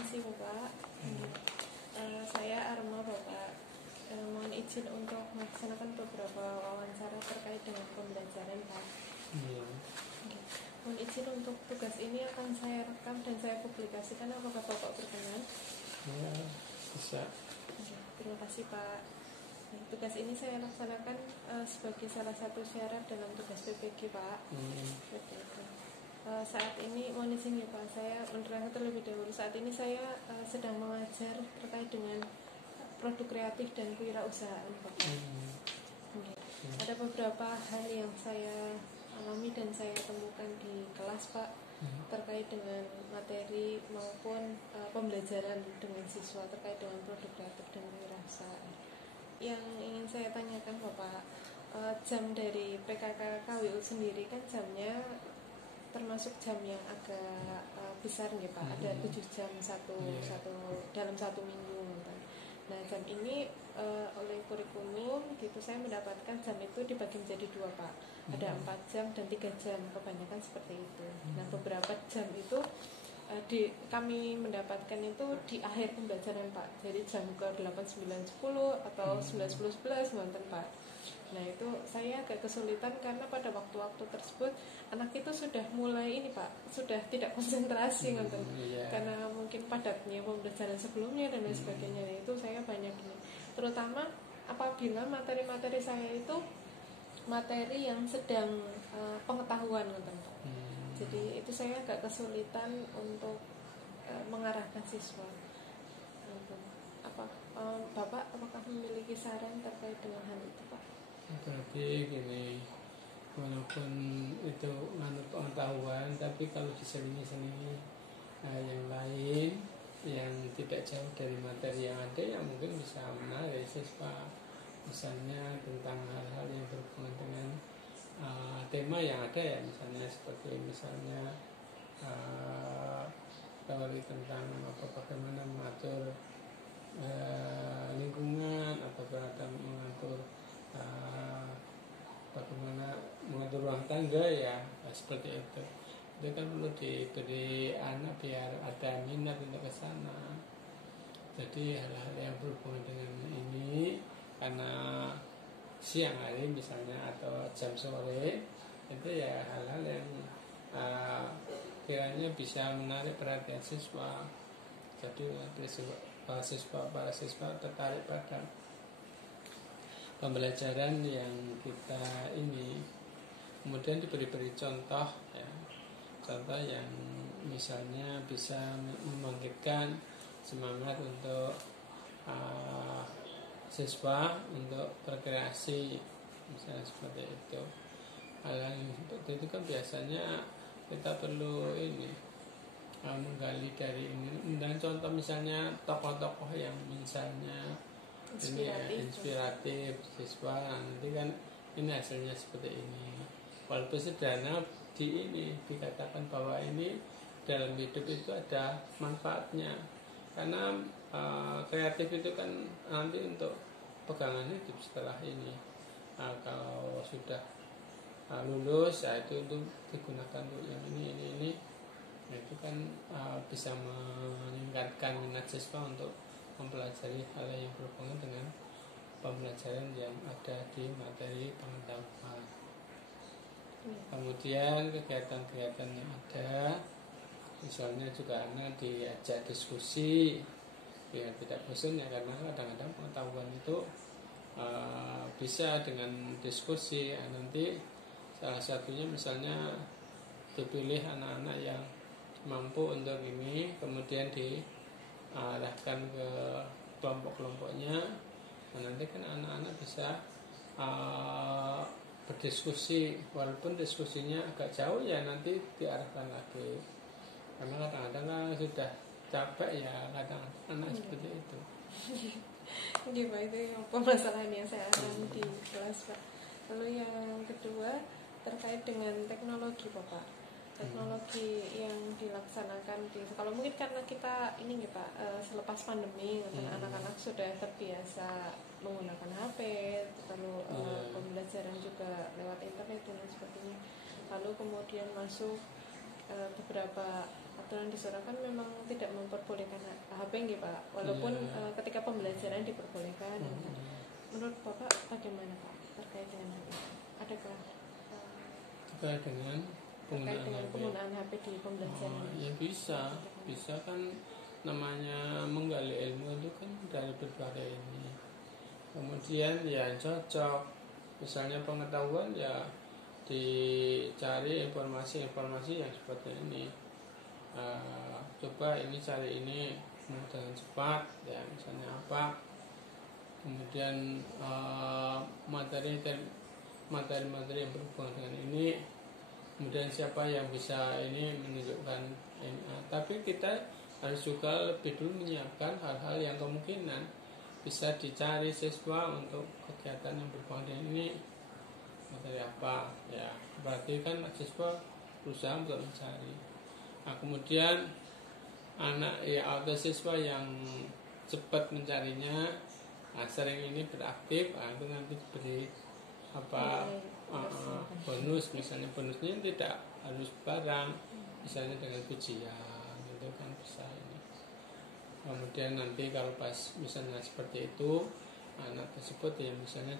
Permisi Bapak. Saya Arma Bapak. Mohon izin untuk melaksanakan beberapa wawancara terkait dengan pembelajaran Pak. Mohon izin untuk tugas ini akan saya rekam dan saya publikasikan. Apakah Bapak berkenan? Ya, bisa. Terima kasih Pak. Tugas ini saya laksanakan sebagai salah satu syarat dalam tugas PPG Pak. Seperti itu. Saat ini mohon izin ya Pak, saya menerangkan terlebih dahulu. Saat ini saya sedang mengajar terkait dengan produk kreatif dan kewirausahaan Pak. Ada beberapa hal yang saya alami dan saya temukan di kelas Pak, terkait dengan materi maupun pembelajaran dengan siswa terkait dengan produk kreatif dan kewirausahaan. Yang ingin saya tanyakan Bapak, jam dari PKK KWU sendiri kan jamnya termasuk jam yang agak besar nih Pak, ada 7 jam dalam satu minggu. Nah jam ini oleh kurikulum gitu saya mendapatkan jam itu dibagi menjadi 2 Pak, ada 4 jam dan 3 jam, kebanyakan seperti itu. Nah beberapa jam itu kami mendapatkan itu di akhir pembelajaran Pak, jadi jam ke 8, 9, 10 atau 9, 10, 11 nonton Pak. Nah itu saya agak kesulitan karena pada waktu-waktu tersebut anak itu sudah mulai ini Pak, sudah tidak konsentrasi nonton, karena mungkin padatnya pembelajaran sebelumnya dan lain sebagainya. Itu saya banyak ini, terutama apabila materi-materi saya itu materi yang sedang pengetahuan nonton Pak. Jadi itu saya agak kesulitan untuk mengarahkan siswa. Bapak apakah memiliki saran terkait dengan hal itu Pak? Berarti gini, walaupun itu menurut pengetahuan, tapi kalau diselingi-selingi yang lain yang tidak jauh dari materi yang ada, yang mungkin bisa menarik siswa, misalnya tentang hal-hal yang berhubungan dengan tema yang ada ya, misalnya seperti teori tentang bagaimana mengatur lingkungan atau mengatur bagaimana mengatur ruang tangga ya, seperti itu kan perlu diberi anak biar ada minat untuk ke sana. Jadi hal-hal yang berhubungan dengan ini, karena siang hari misalnya atau jam sore itu ya hal-hal yang kiranya bisa menarik perhatian siswa. Jadi para siswa tertarik pada pembelajaran yang kita ini. Kemudian diberi contoh ya, contoh yang misalnya bisa membangkitkan semangat untuk siswa untuk berkreasi, misalnya seperti itu. Hal yang seperti itu kan biasanya kita perlu menggali dari ini. Dan contoh misalnya tokoh-tokoh yang misalnya inspiratif siswa, nanti kan ini hasilnya seperti ini. Walaupun sederhana dikatakan bahwa ini dalam hidup itu ada manfaatnya, karena kreatif itu kan nanti untuk pegangan hidup setelah ini. Kalau sudah lulus ya itu untuk digunakan untuk yang ini. Nah, itu kan bisa meningkatkan minat siswa untuk mempelajari hal yang berhubungan dengan pembelajaran yang ada di materi pengetahuan. Kemudian kegiatan-kegiatan yang ada, misalnya juga anak diajak diskusi biar tidak bosan ya, karena kadang-kadang pengetahuan itu bisa dengan diskusi. Nanti salah satunya misalnya dipilih anak-anak yang mampu untuk ini, kemudian diarahkan ke kelompok-kelompoknya. Nah, nanti kan anak-anak bisa berdiskusi, walaupun diskusinya agak jauh ya nanti diarahkan lagi, karena kadang-kadang kan sudah capek ya kadang-kadang seperti itu. Gimana itu yang permasalahan yang saya alami di kelas Pak. Lalu yang kedua terkait dengan teknologi Bapak. Teknologi yang dilaksanakan kalau mungkin karena kita ini ya Pak, selepas pandemi anak-anak sudah terbiasa menggunakan HP, lalu pembelajaran juga lewat internet dan sebagainya. Lalu kemudian masuk beberapa aturan di Surakarta kan memang tidak memperbolehkan HP nggih Pak, walaupun ketika pembelajaran diperbolehkan. Menurut Bapak bagaimana Pak terkait dengan hal itu? Adakah terkait dengan penggunaan HP di pembelajaran? Ya bisa kan, namanya menggali ilmu itu kan dari berbagai ini. Kemudian ya cocok, misalnya pengetahuan ya dicari informasi yang seperti ini. Coba ini cari ini dengan cepat ya, misalnya apa. Kemudian materi yang berhubungan dengan ini. Kemudian siapa yang bisa ini menunjukkan ini. Tapi kita harus juga lebih dulu menyiapkan hal-hal yang kemungkinan bisa dicari siswa untuk kegiatan yang berhubungan dengan ini. Materi apa ya, berarti kan siswa berusaha untuk mencari. Nah, kemudian anak ya atau siswa yang cepat mencarinya, sering ini beraktif, itu nanti diberi bonus. Misalnya bonusnya tidak harus barang, misalnya dengan pujian itu kan bisa ini. Kemudian nanti kalau pas misalnya seperti itu, anak tersebut ya misalnya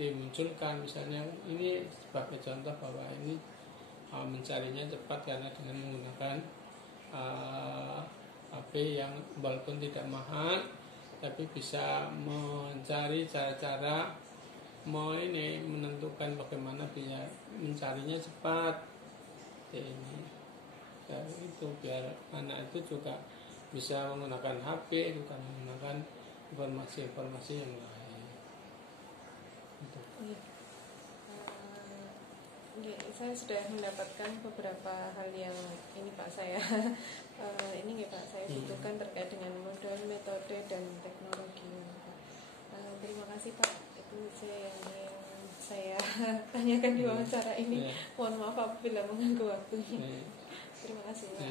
dimunculkan, misalnya ini sebagai contoh bahwa ini mencarinya cepat karena dengan menggunakan HP yang walaupun tidak mahal tapi bisa mencari cara-cara menentukan bagaimana bisa mencarinya cepat ini. Ya, itu biar anak itu juga bisa menggunakan HP, bukan menggunakan informasi-informasi yang lain. Gitu. Saya sudah mendapatkan beberapa hal yang ini Pak saya ini Pak saya butuhkan terkait dengan modal, metode dan teknologi Pak. Terima kasih Pak, itu yang saya tanyakan di wawancara ini. Mohon maaf apabila mengganggu waktunya. Terima kasih Pak.